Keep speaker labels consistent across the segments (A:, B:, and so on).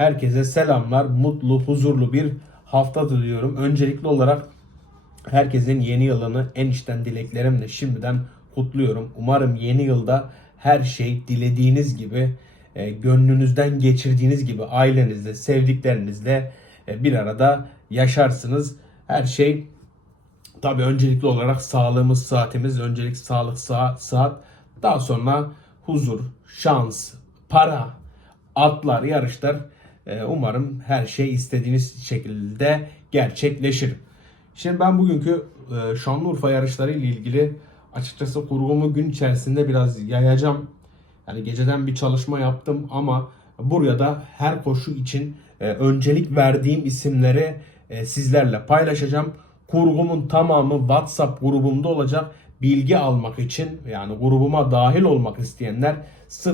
A: Herkese selamlar, mutlu, huzurlu bir hafta diliyorum. Öncelikli olarak herkesin yeni yılını en içten dileklerimle şimdiden kutluyorum. Umarım yeni yılda her şey dilediğiniz gibi, e, gönlünüzden geçirdiğiniz gibi ailenizle, sevdiklerinizle e, bir arada yaşarsınız. Her şey Tabii öncelikli olarak sağlığımız, saatimiz, öncelik sağlık, saat, saat. Daha sonra huzur, şans, para, atlar, yarışlar. Ee, umarım her şey istediğiniz şekilde gerçekleşir. Şimdi ben bugünkü e, Şanlıurfa yarışları ile ilgili açıkçası kurgumu gün içerisinde biraz yayacağım. Yani geceden bir çalışma yaptım ama buraya da her koşu için e, öncelik verdiğim isimleri e, sizlerle paylaşacağım. Kurgumun tamamı WhatsApp grubumda olacak. Bilgi almak için yani grubuma dahil olmak isteyenler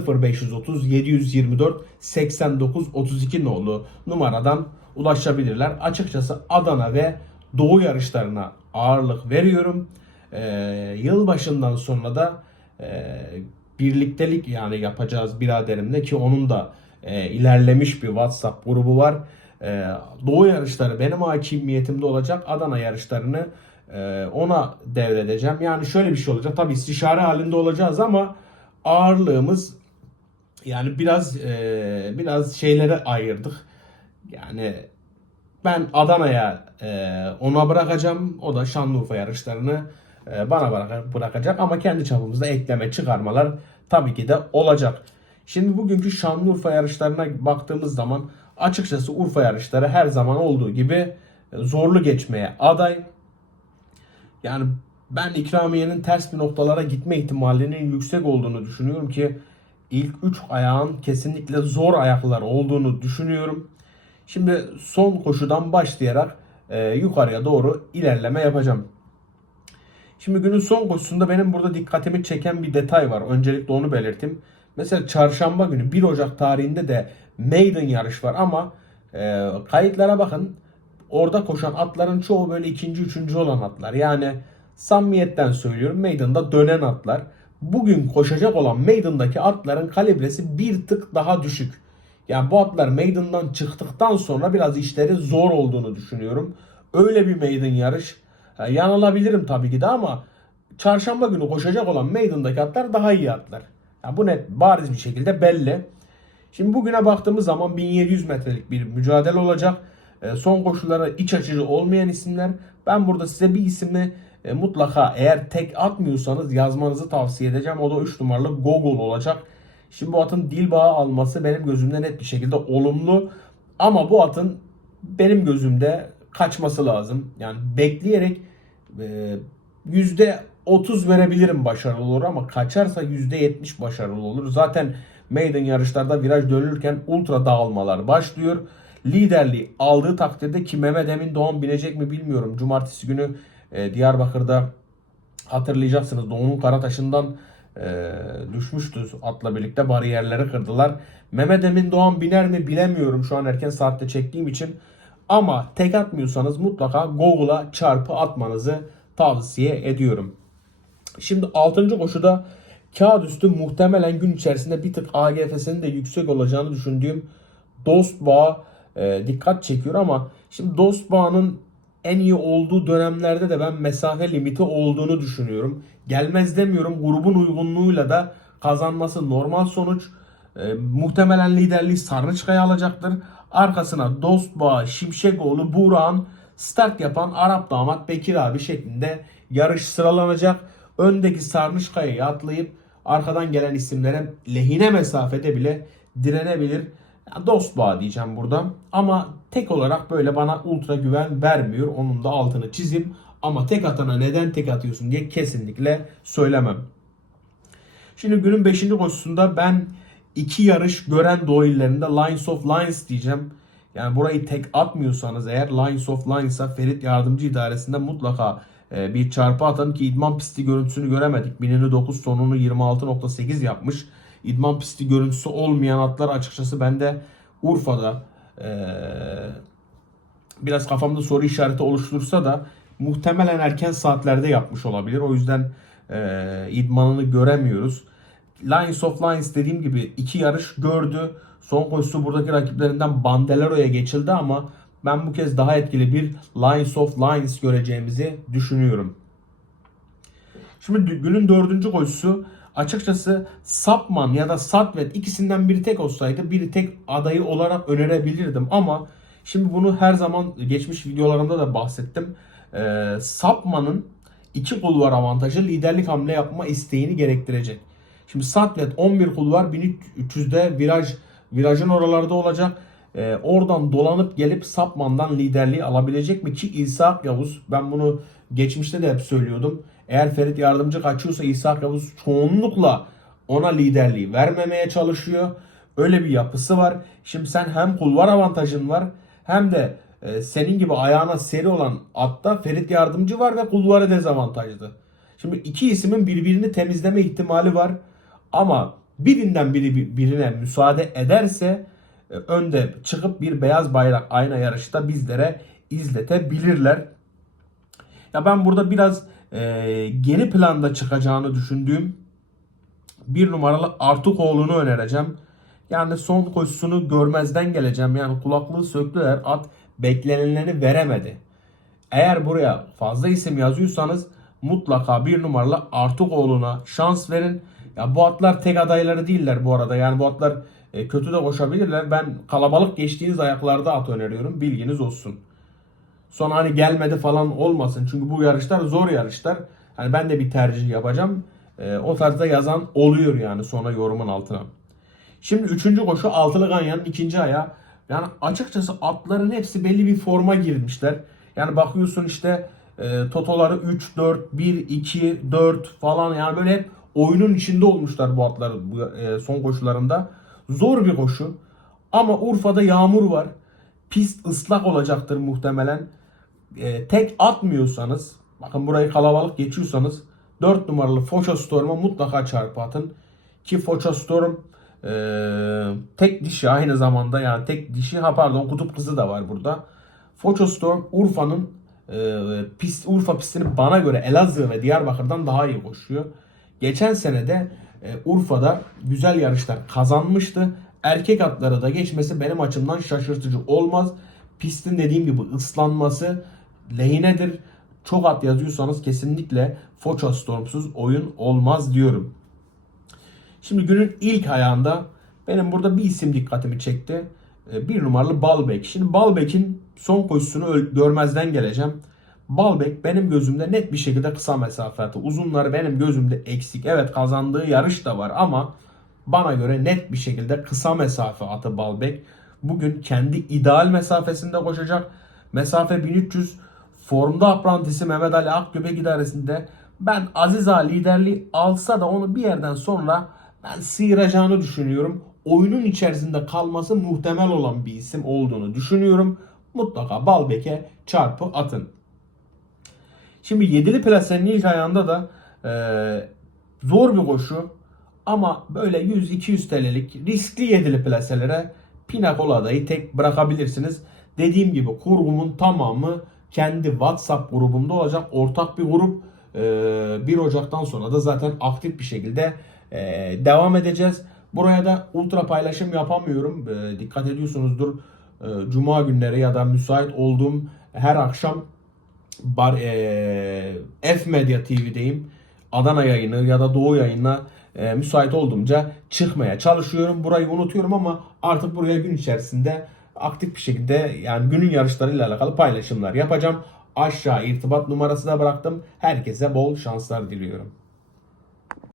A: 0530 724 89 32 nolu numaradan ulaşabilirler. Açıkçası Adana ve Doğu yarışlarına ağırlık veriyorum. Ee, yılbaşından sonra da e, birliktelik yani yapacağız biraderimle ki onun da e, ilerlemiş bir WhatsApp grubu var. E, Doğu yarışları benim hakimiyetimde olacak. Adana yarışlarını ona devredeceğim. Yani şöyle bir şey olacak. Tabii istişare halinde olacağız ama ağırlığımız yani biraz e, biraz şeylere ayırdık. Yani ben Adana'ya e, ona bırakacağım. O da Şanlıurfa yarışlarını e, bana bırak- bırakacak. Ama kendi çapımızda ekleme çıkarmalar tabii ki de olacak. Şimdi bugünkü Şanlıurfa yarışlarına baktığımız zaman açıkçası Urfa yarışları her zaman olduğu gibi e, zorlu geçmeye aday. Yani ben ikramiyenin ters bir noktalara gitme ihtimalinin yüksek olduğunu düşünüyorum ki ilk 3 ayağın kesinlikle zor ayaklar olduğunu düşünüyorum. Şimdi son koşudan başlayarak e, yukarıya doğru ilerleme yapacağım. Şimdi günün son koşusunda benim burada dikkatimi çeken bir detay var. Öncelikle onu belirteyim. Mesela çarşamba günü 1 Ocak tarihinde de maiden yarış var ama e, kayıtlara bakın. Orada koşan atların çoğu böyle ikinci, üçüncü olan atlar. Yani samimiyetten söylüyorum maiden'da dönen atlar. Bugün koşacak olan maiden'daki atların kalibresi bir tık daha düşük. Yani bu atlar maiden'dan çıktıktan sonra biraz işleri zor olduğunu düşünüyorum. Öyle bir maiden yarış. Ha, yanılabilirim tabii ki de ama çarşamba günü koşacak olan maiden'daki atlar daha iyi atlar. Yani bu net bariz bir şekilde belli. Şimdi bugüne baktığımız zaman 1700 metrelik bir mücadele olacak. E, son koşullara iç açıcı olmayan isimler. Ben burada size bir ismi e, mutlaka eğer tek atmıyorsanız yazmanızı tavsiye edeceğim. O da 3 numaralı Gogol olacak. Şimdi bu atın dil bağı alması benim gözümde net bir şekilde olumlu. Ama bu atın benim gözümde kaçması lazım. Yani bekleyerek e, yüzde 30 verebilirim başarılı olur ama kaçarsa %70 başarılı olur. Zaten maiden yarışlarda viraj dönülürken ultra dağılmalar başlıyor. Liderliği aldığı takdirde ki Mehmet Emin Doğan binecek mi bilmiyorum. Cumartesi günü e, Diyarbakır'da hatırlayacaksınız Doğu'nun Karataş'ından e, düşmüştü atla birlikte bariyerleri kırdılar. Mehmet Emin Doğan biner mi bilemiyorum şu an erken saatte çektiğim için. Ama tek atmıyorsanız mutlaka Google'a çarpı atmanızı tavsiye ediyorum. Şimdi 6. koşuda kağıt üstü muhtemelen gün içerisinde bir tık AGF'sinin de yüksek olacağını düşündüğüm Dost e, dikkat çekiyor ama şimdi Dost Bağ'ın en iyi olduğu dönemlerde de ben mesafe limiti olduğunu düşünüyorum. Gelmez demiyorum grubun uygunluğuyla da kazanması normal sonuç. E, muhtemelen liderliği Sarnıçkaya alacaktır. Arkasına Dostbağ, Şimşekoğlu, Buğra'nın start yapan Arap damat Bekir abi şeklinde yarış sıralanacak. Öndeki Sarnıçkaya'yı atlayıp arkadan gelen isimlere lehine mesafede bile direnebilir. Yani Dostbağ diyeceğim burada. Ama tek olarak böyle bana ultra güven vermiyor. Onun da altını çizim. Ama tek atana neden tek atıyorsun diye kesinlikle söylemem. Şimdi günün 5. koşusunda ben iki yarış gören Doğu illerinde Lines of Lines diyeceğim. Yani burayı tek atmıyorsanız eğer Lines of Lines'a Ferit Yardımcı İdaresi'nde mutlaka e, bir çarpı atın ki idman pisti görüntüsünü göremedik. Binini 9 sonunu 26.8 yapmış. İdman pisti görüntüsü olmayan atlar açıkçası bende Urfa'da e, biraz kafamda soru işareti oluştursa da muhtemelen erken saatlerde yapmış olabilir. O yüzden e, idmanını göremiyoruz. Lines of Lines dediğim gibi iki yarış gördü. Son koşusu buradaki rakiplerinden Bandelero'ya geçildi ama ben bu kez daha etkili bir Lions of Lions göreceğimizi düşünüyorum. Şimdi günün dördüncü koşusu açıkçası Sapman ya da Satvet ikisinden biri tek olsaydı biri tek adayı olarak önerebilirdim ama şimdi bunu her zaman geçmiş videolarımda da bahsettim. Ee, Sapman'ın iki kulvar avantajı liderlik hamle yapma isteğini gerektirecek. Şimdi Satvet 11 kulvar 1300'de viraj virajın oralarda olacak. Ee, oradan dolanıp gelip Sapman'dan liderliği alabilecek mi ki İshak Yavuz ben bunu geçmişte de hep söylüyordum. Eğer Ferit yardımcı kaçıyorsa İshak Yavuz çoğunlukla ona liderliği vermemeye çalışıyor. Öyle bir yapısı var. Şimdi sen hem kulvar avantajın var hem de e, senin gibi ayağına seri olan atta Ferit yardımcı var ve kulvarı dezavantajlı. Şimdi iki ismin birbirini temizleme ihtimali var. Ama birinden biri birine müsaade ederse e, önde çıkıp bir beyaz bayrak ayna yarışı bizlere izletebilirler. Ya ben burada biraz e, geri planda çıkacağını düşündüğüm bir numaralı Artukoğlu'nu önereceğim. Yani son koşusunu görmezden geleceğim. Yani kulaklığı söktüler. At beklenenleri veremedi. Eğer buraya fazla isim yazıyorsanız mutlaka bir numaralı Artukoğlu'na şans verin. Ya bu atlar tek adayları değiller bu arada. Yani bu atlar e, kötü de koşabilirler. Ben kalabalık geçtiğiniz ayaklarda at öneriyorum. Bilginiz olsun. Sonra hani gelmedi falan olmasın. Çünkü bu yarışlar zor yarışlar. Hani ben de bir tercih yapacağım. E, o tarzda yazan oluyor yani sonra yorumun altına. Şimdi üçüncü koşu altılı ganyanın ikinci ayağı. Yani açıkçası atların hepsi belli bir forma girmişler. Yani bakıyorsun işte e, totoları 3, 4, 1, 2, 4 falan yani böyle hep oyunun içinde olmuşlar bu atlar bu e, son koşularında. Zor bir koşu. Ama Urfa'da yağmur var. Pist ıslak olacaktır muhtemelen. E, tek atmıyorsanız bakın burayı kalabalık geçiyorsanız 4 numaralı Foça Storm'a mutlaka çarpı atın. Ki Foça Storm e, tek dişi aynı zamanda yani tek dişi ha pardon kutup kızı da var burada. Foça Storm Urfa'nın e, pist, Urfa pistini bana göre Elazığ ve Diyarbakır'dan daha iyi koşuyor. Geçen sene de e, Urfa'da güzel yarışlar kazanmıştı. Erkek atları da geçmesi benim açımdan şaşırtıcı olmaz. Pistin dediğim gibi ıslanması lehinedir. Çok at yazıyorsanız kesinlikle Foça Storm'suz oyun olmaz diyorum. Şimdi günün ilk ayağında benim burada bir isim dikkatimi çekti. E, Bir numaralı Balbek. Şimdi Balbek'in son koşusunu görmezden geleceğim. Balbek benim gözümde net bir şekilde kısa mesafe atı. Uzunları benim gözümde eksik. Evet kazandığı yarış da var ama bana göre net bir şekilde kısa mesafe atı Balbek. Bugün kendi ideal mesafesinde koşacak. Mesafe 1300. Formda aprantisi Mehmet Ali Akgöbek idaresinde ben Aziz Ağa liderliği alsa da onu bir yerden sonra ben sıyıracağını düşünüyorum. Oyunun içerisinde kalması muhtemel olan bir isim olduğunu düşünüyorum. Mutlaka Balbek'e çarpı atın. Şimdi yedili plasenin ilk ayağında da e, zor bir koşu ama böyle 100-200 TL'lik riskli yedili plaselere Pinacola'dayı tek bırakabilirsiniz. Dediğim gibi kurgumun tamamı kendi WhatsApp grubumda olacak. Ortak bir grup. E, 1 Ocak'tan sonra da zaten aktif bir şekilde e, devam edeceğiz. Buraya da ultra paylaşım yapamıyorum. E, dikkat ediyorsunuzdur. E, Cuma günleri ya da müsait olduğum her akşam Bar, e, F Medya TV'deyim. Adana yayını ya da Doğu yayınına e, müsait olduğumca çıkmaya çalışıyorum. Burayı unutuyorum ama artık buraya gün içerisinde aktif bir şekilde yani günün yarışlarıyla alakalı paylaşımlar yapacağım. Aşağı irtibat numarası da bıraktım. Herkese bol şanslar diliyorum.